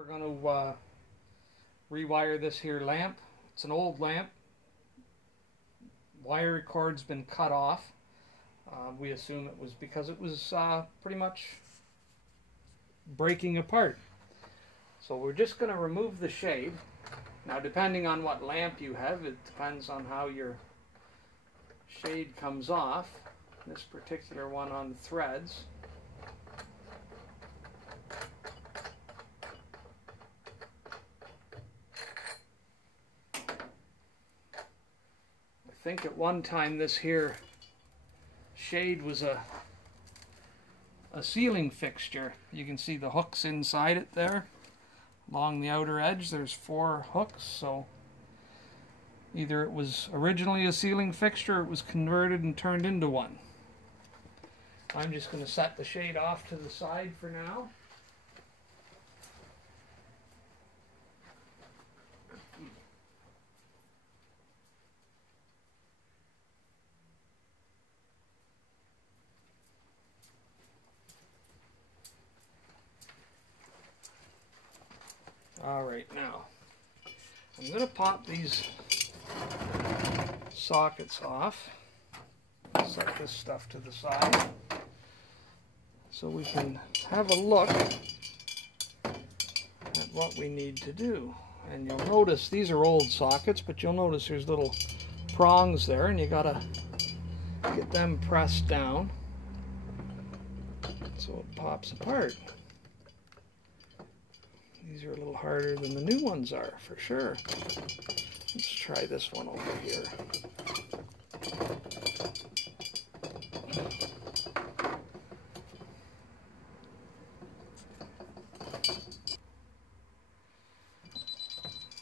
we're going to rewire this here lamp. It's an old lamp. Wire cord's been cut off. We assume it was because it was pretty much breaking apart. So we're just going to remove the shade. Now, depending on what lamp you have, it depends on how your shade comes off. This particular one on threads. I think at one time this here shade was a ceiling fixture. You can see the hooks inside it there. Along the outer edge there's 4 hooks, so either it was originally a ceiling fixture or it was converted and turned into one. I'm just going to set the shade off to the side for now. Alright, now I'm going to pop these sockets off. Set this stuff to the side so we can have a look at what we need to do. And you'll notice these are old sockets, but you'll notice there's little prongs there, and you gotta get them pressed down so it pops apart. These are a little harder than the new ones are, for sure. Let's try this one over here.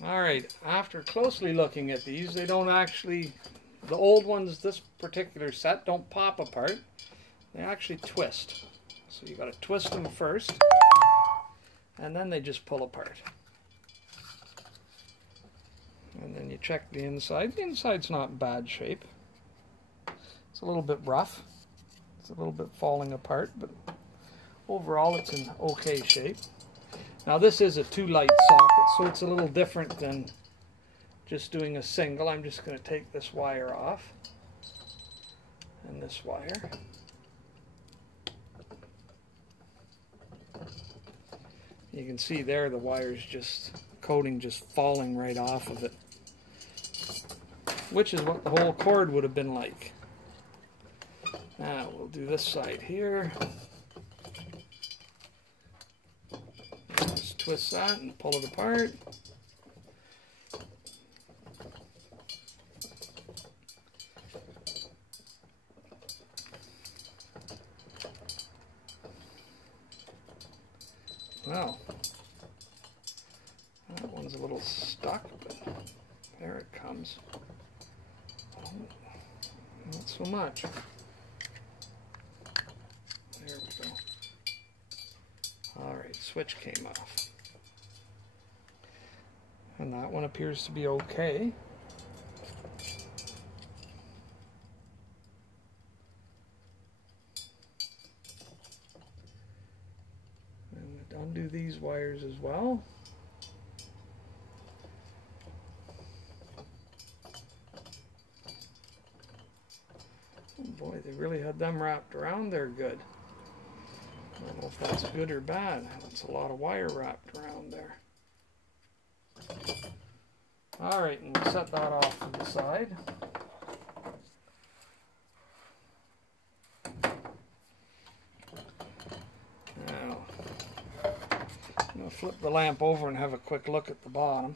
Alright, after closely looking at these, they don't actually, the old ones, this particular set, don't pop apart. They actually twist. So you got to twist them first, and then they just pull apart. And then you check the inside. The inside's not in bad shape. It's a little bit rough. It's a little bit falling apart, but overall it's in okay shape. Now this is a 2-light socket, so it's a little different than just doing a single. I'm just going to take this wire off and this wire. You can see there the wire's just, coating just falling right off of it, which is what the whole cord would have been like. Now we'll do this side here. Just twist that and pull it apart. Well, that one's a little stuck, but there it comes. Oh, not so much. There we go. Alright, switch came off. And that one appears to be okay. Undo these wires as well. Oh boy, they really had them wrapped around there good. I don't know if that's good or bad. That's a lot of wire wrapped around there. Alright, and we'll set that off to the side. I'm going to flip the lamp over and have a quick look at the bottom.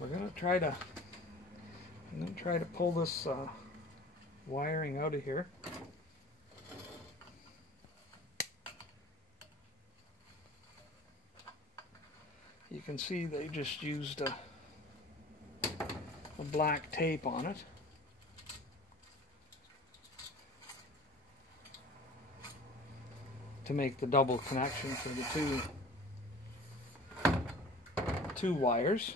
We're going to try to, I'm going to try to pull this wiring out of here. You can see they just used a black tape on it. to make the double connection for the two wires.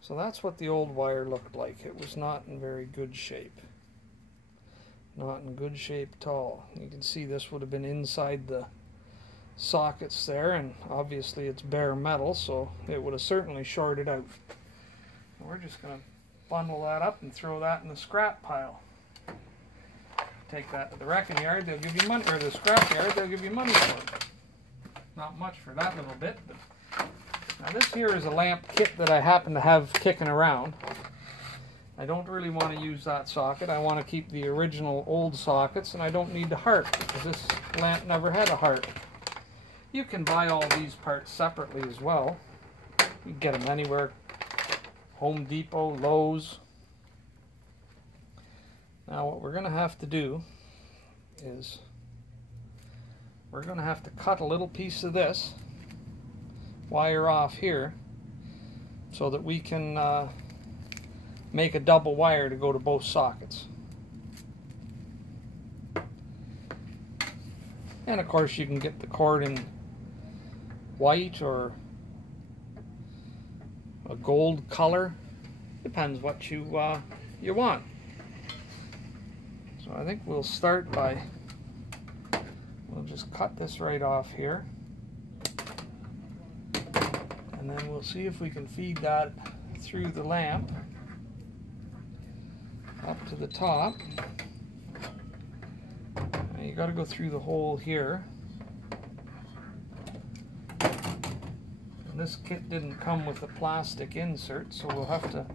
So that's what the old wire looked like. It was not in very good shape. Not in good shape at all. You can see this would have been inside the sockets there, and obviously it's bare metal, so it would have certainly shorted out. We're just going to bundle that up and throw that in the scrap pile. Take that to the wrecking yard, they'll give you money, or the scrap yard, they'll give you money for it. Not much for that little bit, but now this here is a lamp kit that I happen to have kicking around. I don't really want to use that socket. I want to keep the original old sockets, and I don't need the heart because this lamp never had a heart. You can buy all these parts separately as well. You can get them anywhere. Home Depot, Lowe's. Now what we're going to have to do is we're going to have to cut a little piece of this wire off here so that we can make a double wire to go to both sockets. And of course you can get the cord in white or a gold color. Depends what you want. So I think we'll start by, we'll just cut this right off here, and then we'll see if we can feed that through the lamp up to the top. Now you got to go through the hole here. And this kit didn't come with a plastic insert, so we'll have to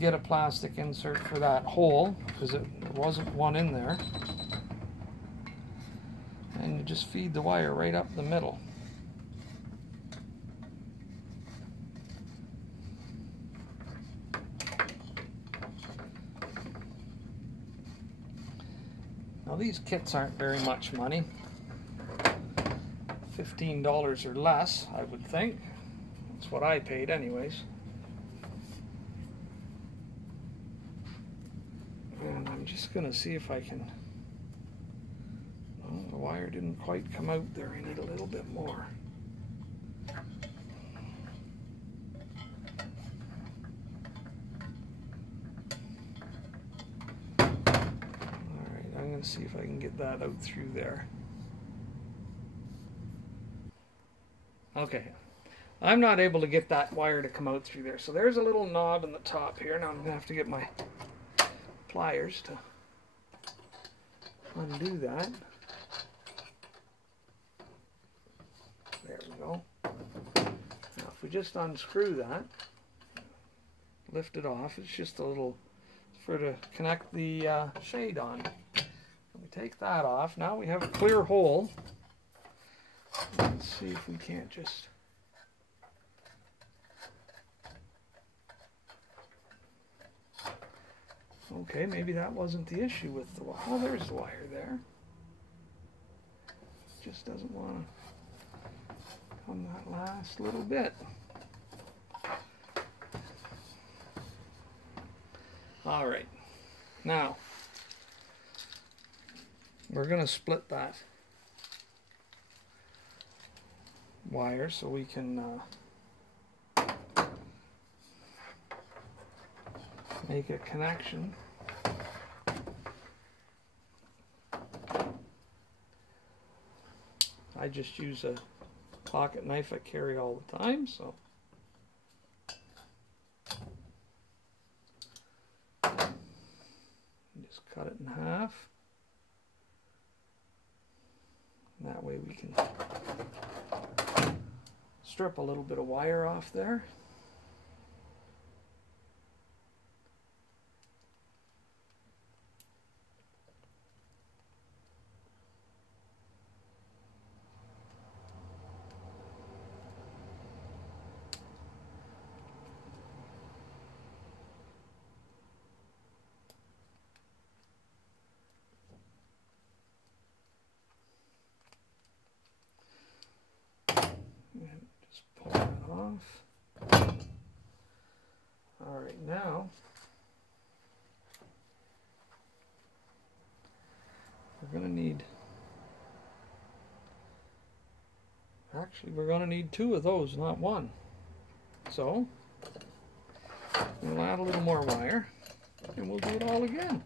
get a plastic insert for that hole because there wasn't one in there. And you just feed the wire right up the middle. Now these kits aren't very much money. $15 or less, I would think. That's what I paid anyways. And I'm just going to see if I can... Well, the wire didn't quite come out there. I need a little bit more. Alright, I'm going to see if I can get that out through there. Okay, I'm not able to get that wire to come out through there. So there's a little knob in the top here. Now I'm going to have to get my pliers to undo that. There we go. Now if we just unscrew that, lift it off, it's just a little for to connect the shade on. We take that off. Now we have a clear hole. Let's see if we can't just... Okay, maybe that wasn't the issue with the wire. Oh, there's the wire there. Just doesn't want to come that last little bit. All right, now we're going to split that wire so we can make a connection. I just use a pocket knife I carry all the time, so just cut it in half. That way we can strip a little bit of wire off there. Alright, now we're going to need Actually, we're going to need 2 of those, not 1. So, we'll add a little more wire, and we'll do it all again.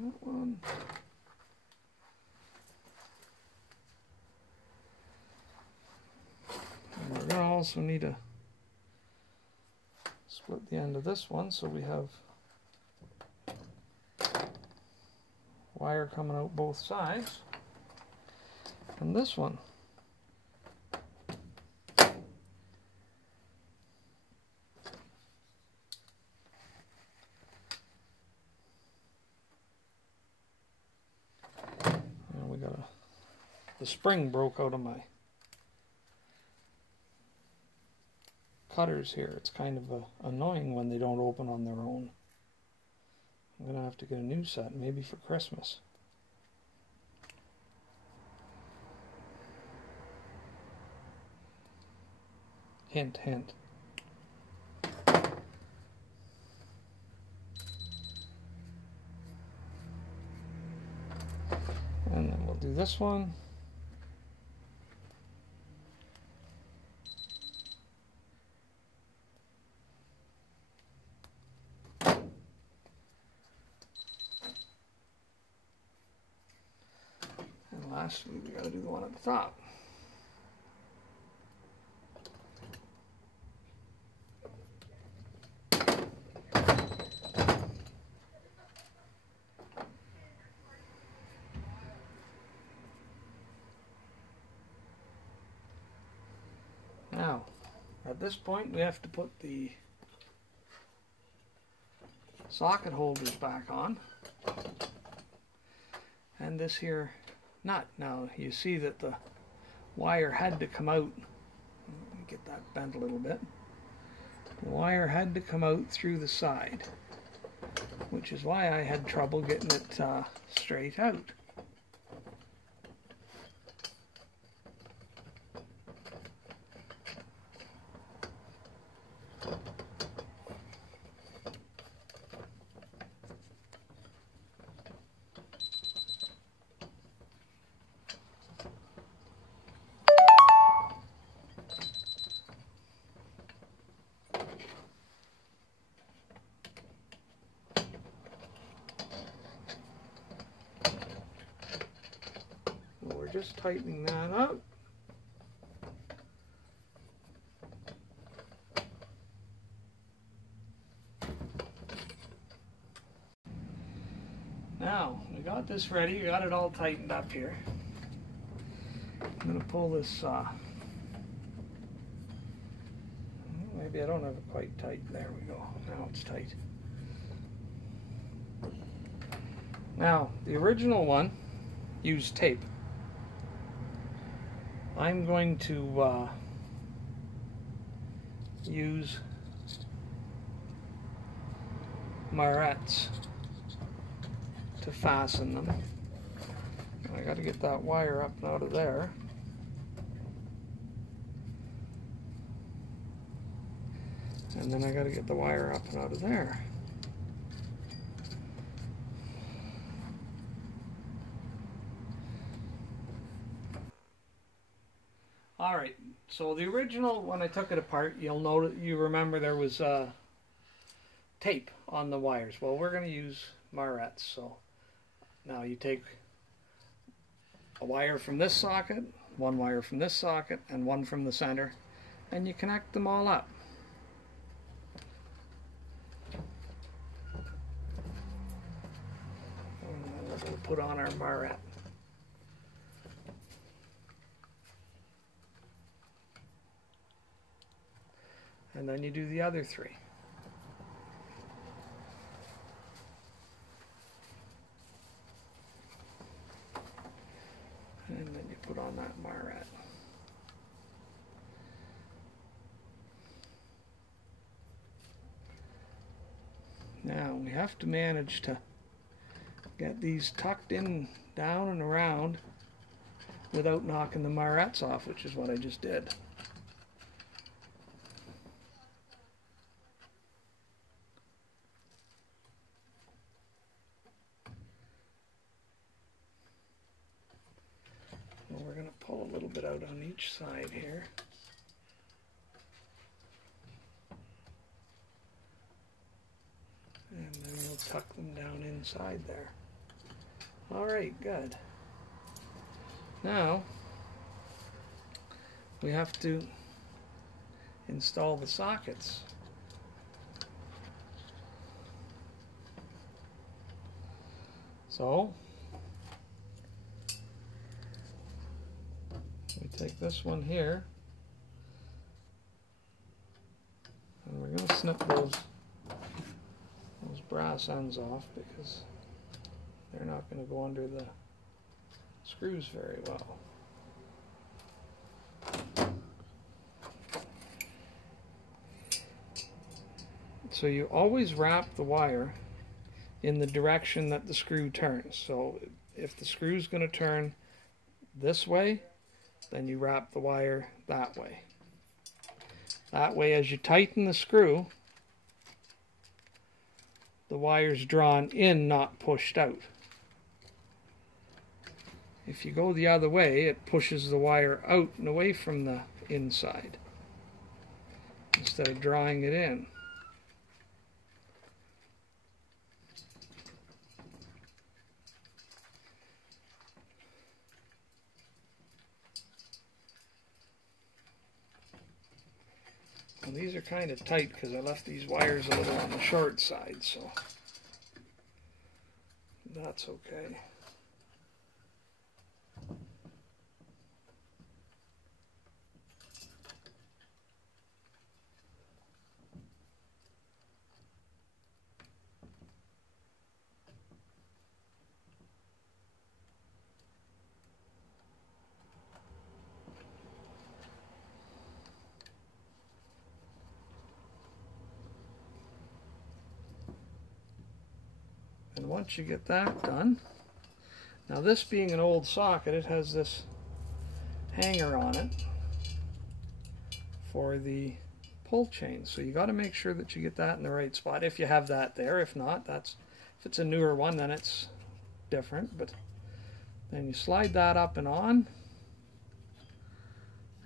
That one. And we're going to also need to split the end of this one so we have wire coming out both sides. And this one. And we got the spring broke out of my cutters here. It's kind of annoying when they don't open on their own. I'm going to have to get a new set, maybe for Christmas. Hint, hint. And then we'll do this one. And lastly, we got to do the one at the top. Now, at this point, we have to put the socket holders back on, and this here nut. Now, you see that the wire had to come out. Let me get that bent a little bit. The wire had to come out through the side, which is why I had trouble getting it straight out. We're just tightening that up. Now, we got this ready, we got it all tightened up here. I'm going to pull this, maybe I don't have it quite tight. There we go, now it's tight. Now, the original one used tape. I'm going to use marrettes to fasten them. I got to get that wire up and out of there. And then I got to get the wire up and out of there. Alright, so the original, when I took it apart, you remember there was tape on the wires. Well, we're going to use marrettes. So now you take a wire from this socket, one wire from this socket, and one from the center, and you connect them all up. And then we'll put on our marrette. And then you do the other 3. And then you put on that marrette. Now we have to manage to get these tucked in, down and around without knocking the marrettes off, which is what I just did. Well, we're going to pull a little bit out on each side here. And then we'll tuck them down inside there. Alright, good. Now, we have to install the sockets. So, we take this one here, and we're going to snip those brass ends off because they're not going to go under the screws very well. So you always wrap the wire in the direction that the screw turns. So if the screw is going to turn this way, then you wrap the wire that way. That way, as you tighten the screw, the wire's drawn in, not pushed out. If you go the other way, it pushes the wire out and away from the inside instead of drawing it in. And these are kind of tight because I left these wires a little on the short side, so that's okay. And once you get that done, now this being an old socket, it has this hanger on it for the pull chain. So you got to make sure that you get that in the right spot if you have that there. If not, if it's a newer one, then it's different. But then you slide that up and on,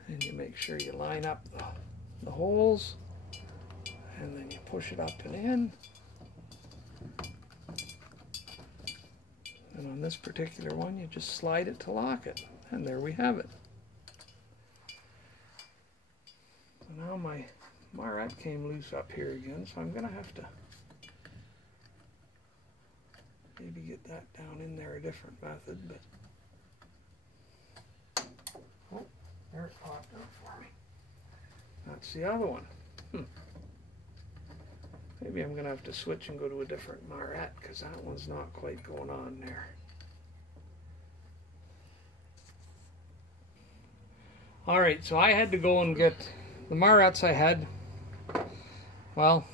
and you make sure you line up the holes, and then you push it up and in. And on this particular one, you just slide it to lock it. And there we have it. So now my marrette came loose up here again, so I'm going to have to maybe get that down in there a different method. But oh, there it popped up for me. That's the other one. Maybe I'm going to have to switch and go to a different marrette because that one's not quite going on there. Alright, so I had to go and get the marrettes I had. Well,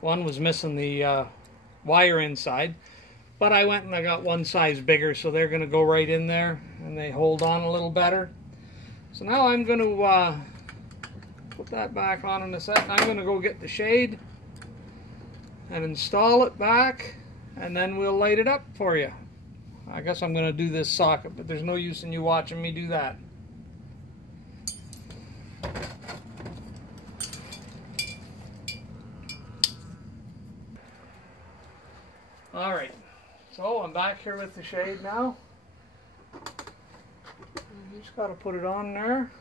one was missing the wire inside, but I went and I got one size bigger, so they're going to go right in there and they hold on a little better. So now I'm going to put that back on in a second. I'm going to go get the shade and install it back, and then we'll light it up for you. I guess I'm going to do this socket, but there's no use in you watching me do that. Alright, so I'm back here with the shade now. You just got to put it on there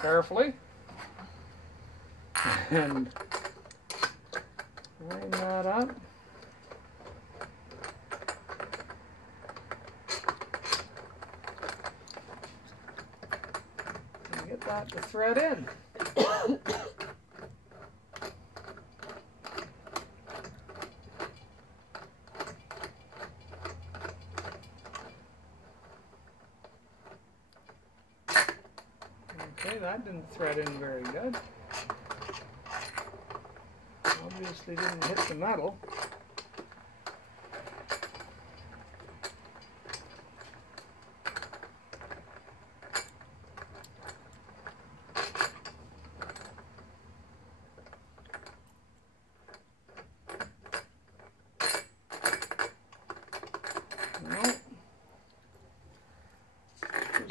carefully and line that up. And get that to thread in. Okay, that didn't thread in very good. Obviously didn't hit the metal.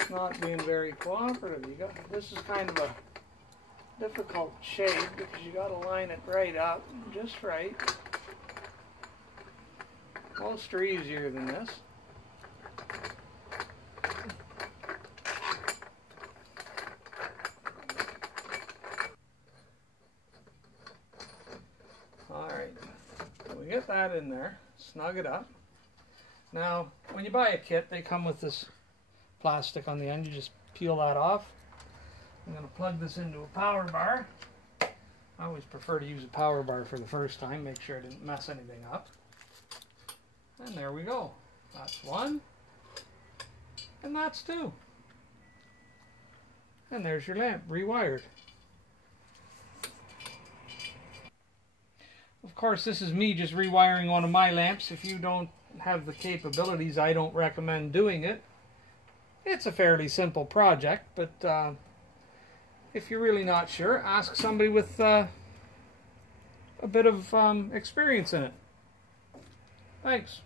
not being very cooperative. This is kind of a difficult shade because you got to line it right up, just right. Most are easier than this. Alright, so we get that in there, snug it up. Now, when you buy a kit, they come with this plastic on the end. You just peel that off. I'm going to plug this into a power bar. I always prefer to use a power bar for the first time, make sure I didn't mess anything up. And there we go. That's one. And that's two. And there's your lamp, rewired. Of course, this is me just rewiring one of my lamps. If you don't have the capabilities, I don't recommend doing it. It's a fairly simple project, but if you're really not sure, ask somebody with a bit of experience in it. Thanks.